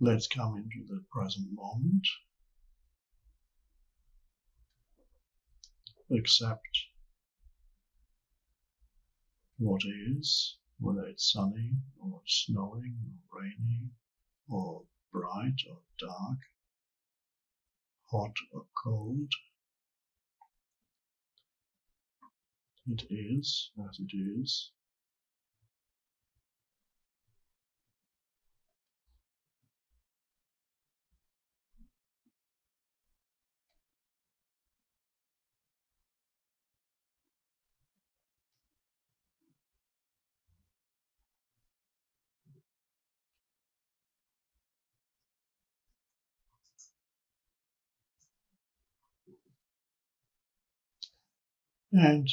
Let's come into the present moment. Accept what is, whether it's sunny or snowing or rainy or bright or dark, hot or cold. It is as it is. And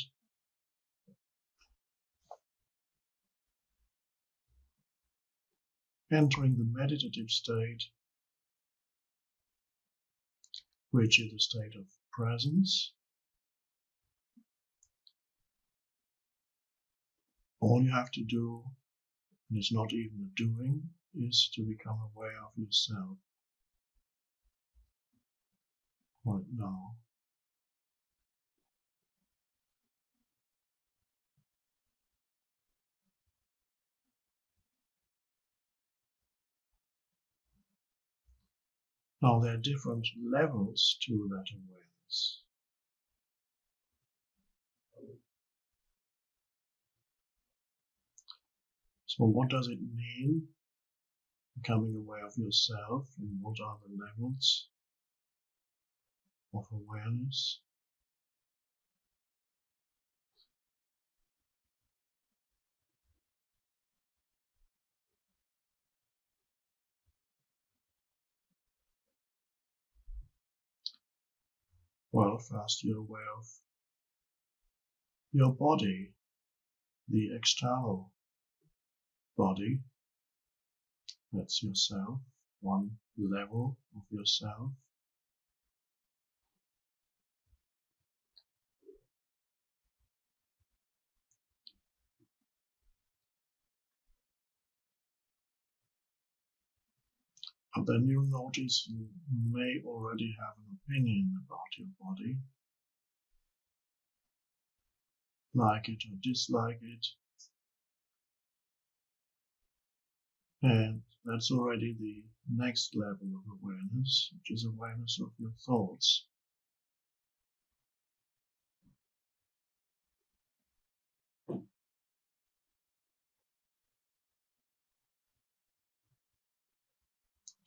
entering the meditative state, which is a state of presence. All you have to do, and it's not even a doing, is to become aware of yourself right now. Now there are different levels to that awareness. So what does it mean, becoming aware of yourself, and what are the levels of awareness? Well, first you're aware of your body, the external body. That's yourself, one level of yourself. And then you notice you may already have an opinion about your body, like it or dislike it. And that's already the next level of awareness, which is awareness of your thoughts.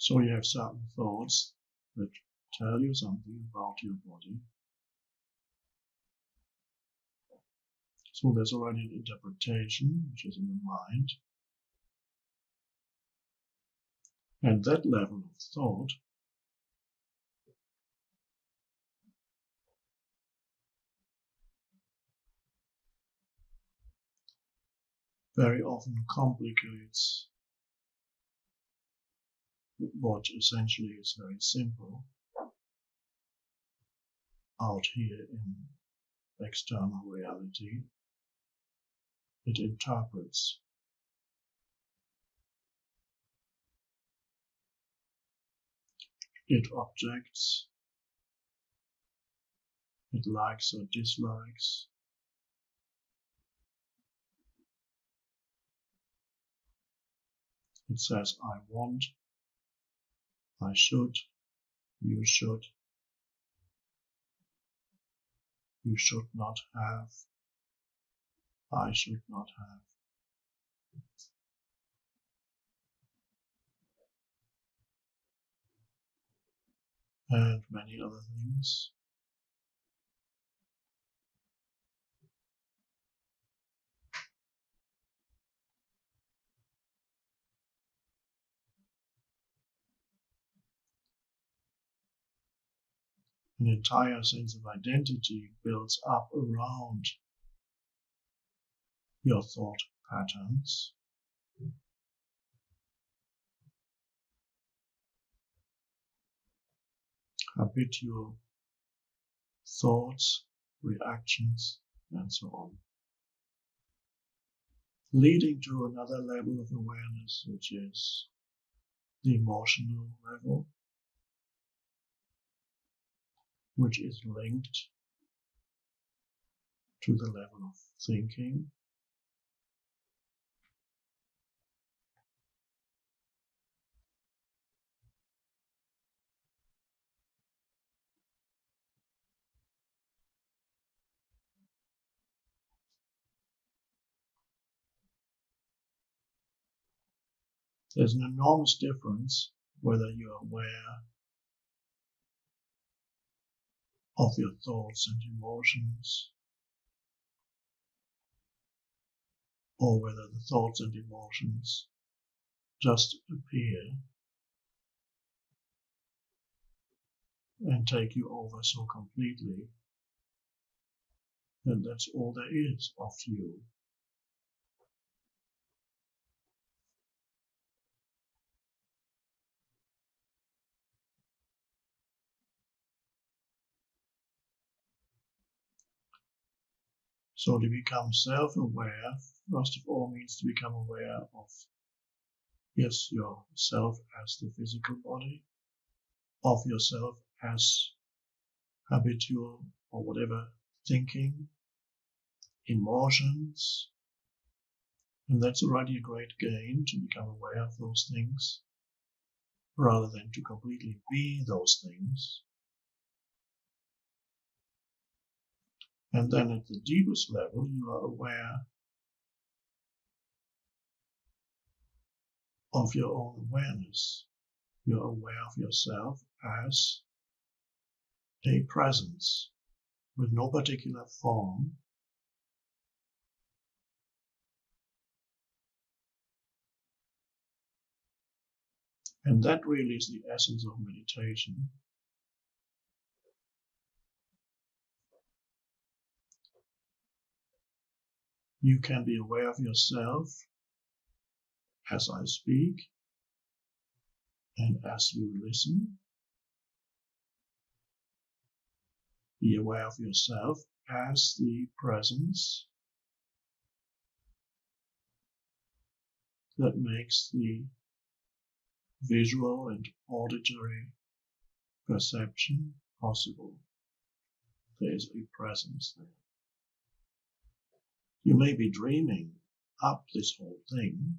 So you have certain thoughts that tell you something about your body. So there's already an interpretation, which is in the mind. And that level of thought very often complicates what essentially is very simple out here in external reality. It interprets. It objects. It likes or dislikes. It says, I want, I should, you should not have, I should not have. And many other things. An entire sense of identity builds up around your thought patterns. Habitual thoughts, reactions, and so on. Leading to another level of awareness, which is the emotional level, which is linked to the level of thinking. There's an enormous difference whether you're aware of your thoughts and emotions, or whether the thoughts and emotions just appear and take you over so completely that that's all there is of you. So to become self-aware, first of all, means to become aware of, yes, yourself as the physical body, of yourself as habitual or whatever thinking, emotions, and that's already a great gain to become aware of those things, rather than to completely be those things. And then at the deepest level, you are aware of your own awareness. You're aware of yourself as a presence with no particular form, and that really is the essence of meditation. You can be aware of yourself as I speak and as you listen. Be aware of yourself as the presence that makes the visual and auditory perception possible. There is a presence there. You may be dreaming up this whole thing,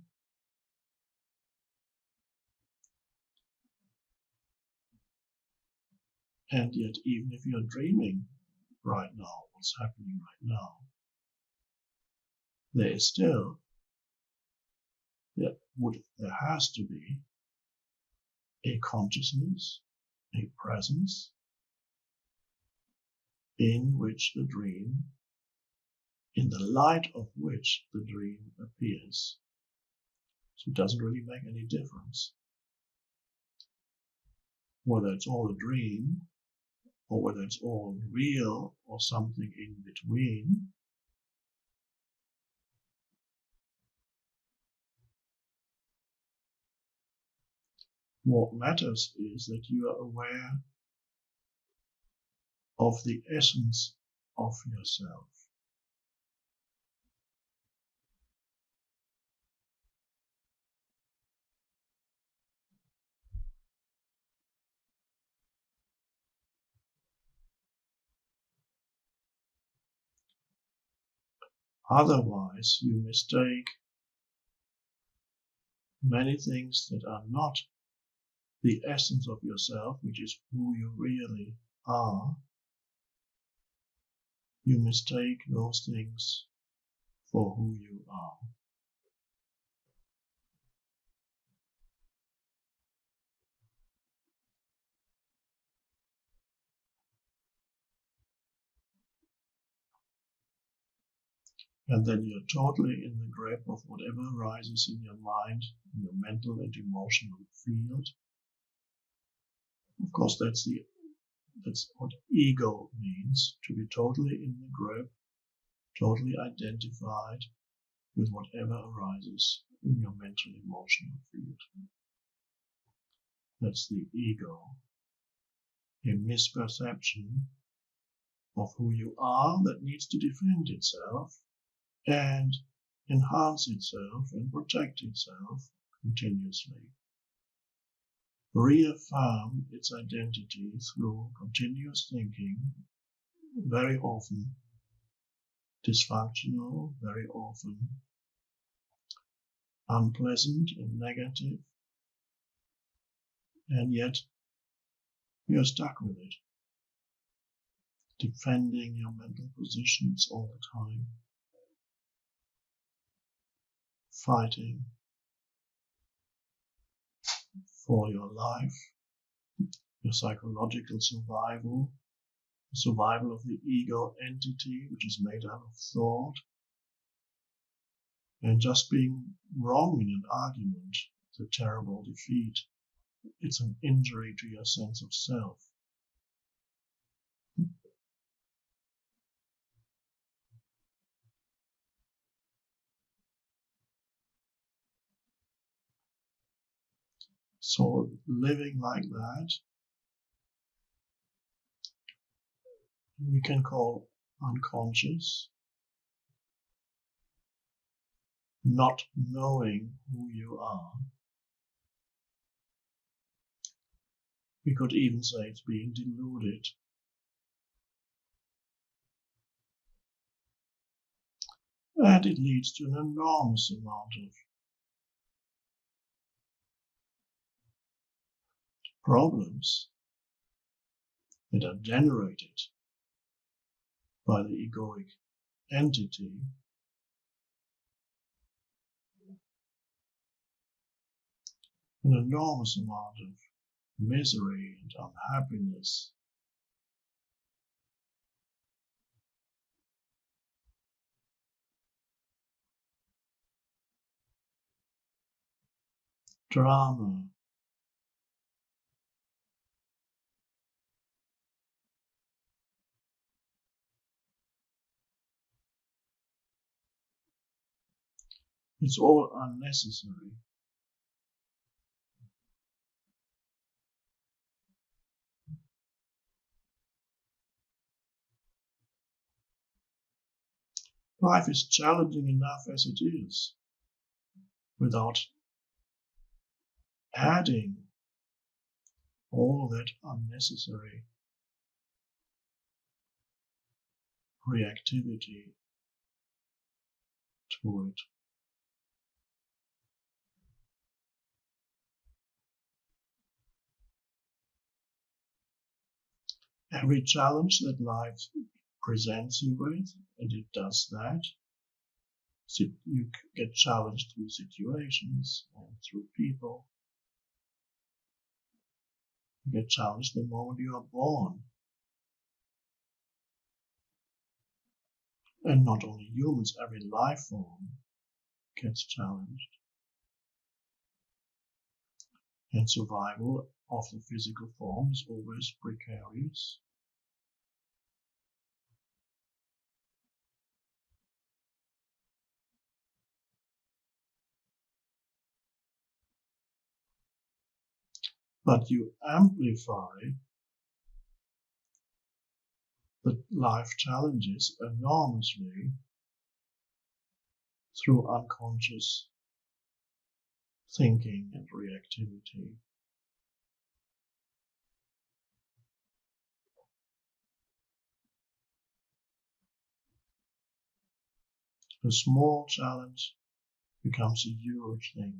and yet even if you're dreaming right now, what's happening right now, there is still, there has to be a consciousness, a presence in which the dream, in the light of which the dream appears. So it doesn't really make any difference whether it's all a dream or whether it's all real or something in between. What matters is that you are aware of the essence of yourself. Otherwise, you mistake many things that are not the essence of yourself, which is who you really are. You mistake those things for who you are. And then you're totally in the grip of whatever arises in your mind, in your mental and emotional field. Of course, that's what ego means, to be totally in the grip, totally identified with whatever arises in your mental emotional field. That's the ego, a misperception of who you are that needs to defend itself and enhance itself and protect itself continuously. reaffirm its identity through continuous thinking, very often dysfunctional, very often unpleasant and negative, and yet you're stuck with it, defending your mental positions all the time, fighting for your life, your psychological survival, the survival of the ego entity, which is made out of thought. And just being wrong in an argument is a terrible defeat. It's an injury to your sense of self. So living like that, we can call unconscious, not knowing who you are. We could even say it's being deluded. And it leads to an enormous amount of problems that are generated by the egoic entity, an enormous amount of misery and unhappiness. Drama. It's all unnecessary. Life is challenging enough as it is, without adding all that unnecessary reactivity to it. Every challenge that life presents you with, and it does that, so you get challenged through situations and through people. You get challenged the moment you are born. And not only humans, every life form gets challenged. And survival of the physical form is always precarious. But you amplify the life challenges enormously through unconscious thinking and reactivity. A small challenge becomes a huge thing.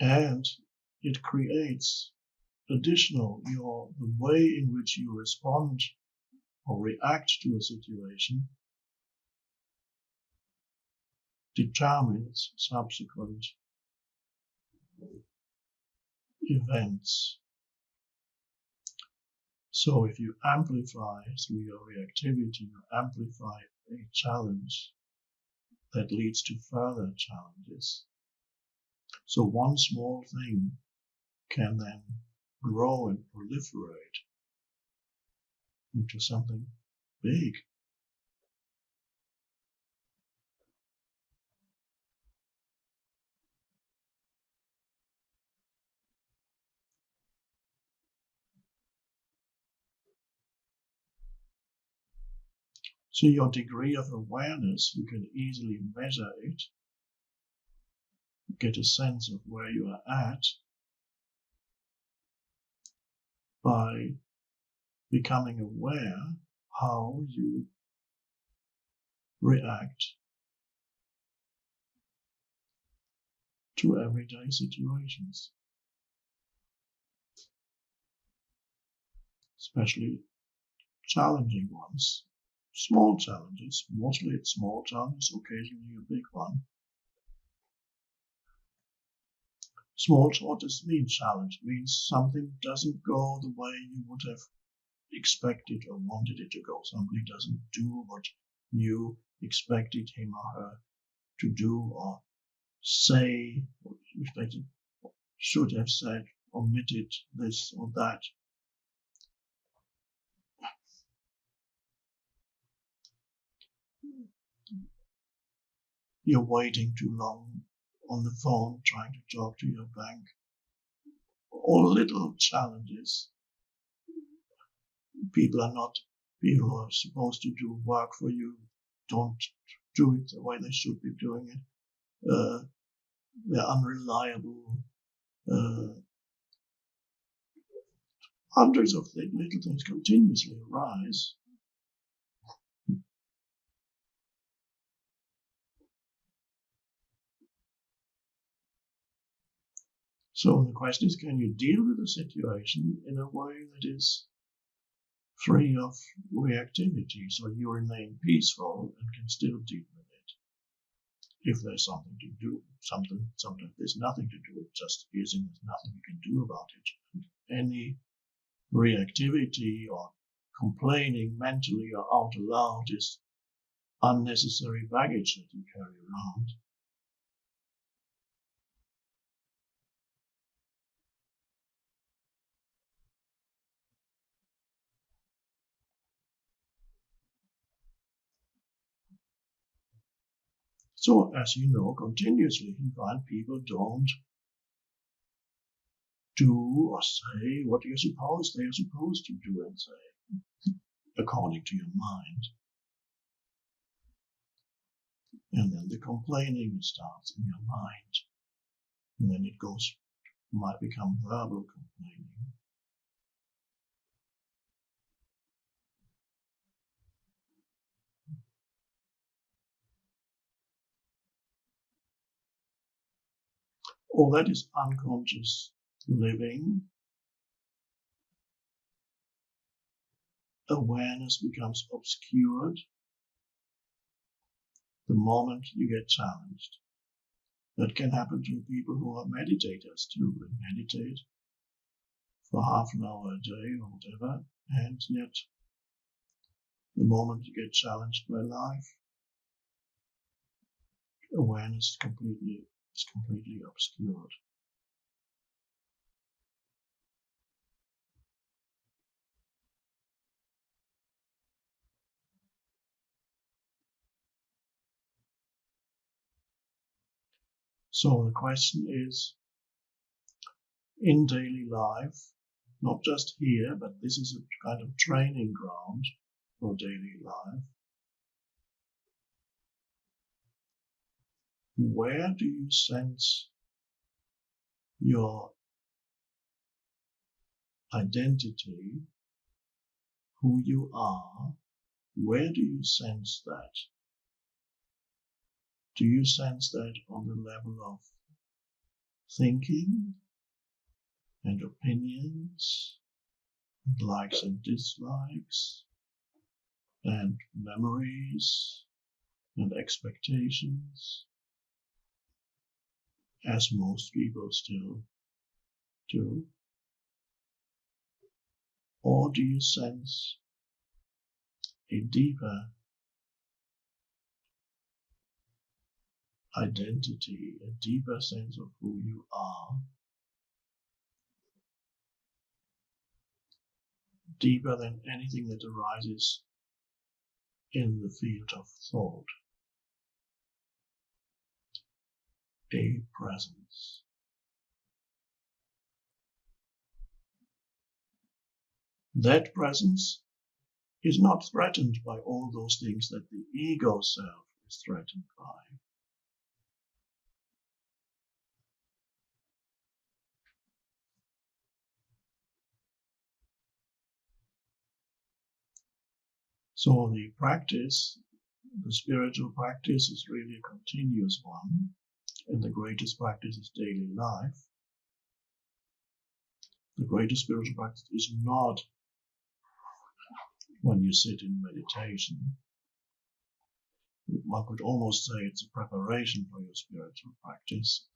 And it creates additional, the way in which you respond or react to a situation determines subsequent events. So if you amplify through your reactivity, you amplify a challenge that leads to further challenges. So one small thing can then grow and proliferate into something big. So your degree of awareness, you can easily measure it, get a sense of where you are at by becoming aware how you react to everyday situations, especially challenging ones. Small challenges, mostly it's small challenges, occasionally a big one. Small, what does it mean, challenge? It means something doesn't go the way you would have expected or wanted it to go. Somebody doesn't do what you expected him or her to do or say, or they should have said, omitted this or that. You're waiting too long on the phone trying to talk to your bank. All little challenges. People who are supposed to do work for you don't do it the way they should be doing it. They're unreliable. Hundreds of little things continuously arise. So the question is, can you deal with the situation in a way that is free of reactivity, so you remain peaceful and can still deal with it? If there's something to do, sometimes there's nothing to do, it just is, and there's nothing you can do about it. And any reactivity or complaining mentally or out loud is unnecessary baggage that you carry around. So, as you know, continuously you find people don't do or say what they're supposed to do and say, according to your mind. And then the complaining starts in your mind. And then it might become verbal complaining. All that is unconscious living. Awareness becomes obscured the moment you get challenged. That can happen to people who are meditators too. They meditate for half an hour a day or whatever, and yet the moment you get challenged by life, awareness is completely obscured. So the question is, in daily life, not just here, but this is a kind of training ground for daily life, where do you sense your identity, who you are? Where do you sense that? Do you sense that on the level of thinking and opinions, and likes and dislikes, and memories and expectations, as most people still do? Or do you sense a deeper identity, a deeper sense of who you are, deeper than anything that arises in the field of thought? A presence. That presence is not threatened by all those things that the ego self is threatened by. So the practice, the spiritual practice, is really a continuous one, and the greatest practice is daily life. The greatest spiritual practice is not when you sit in meditation. One could almost say it's a preparation for your spiritual practice.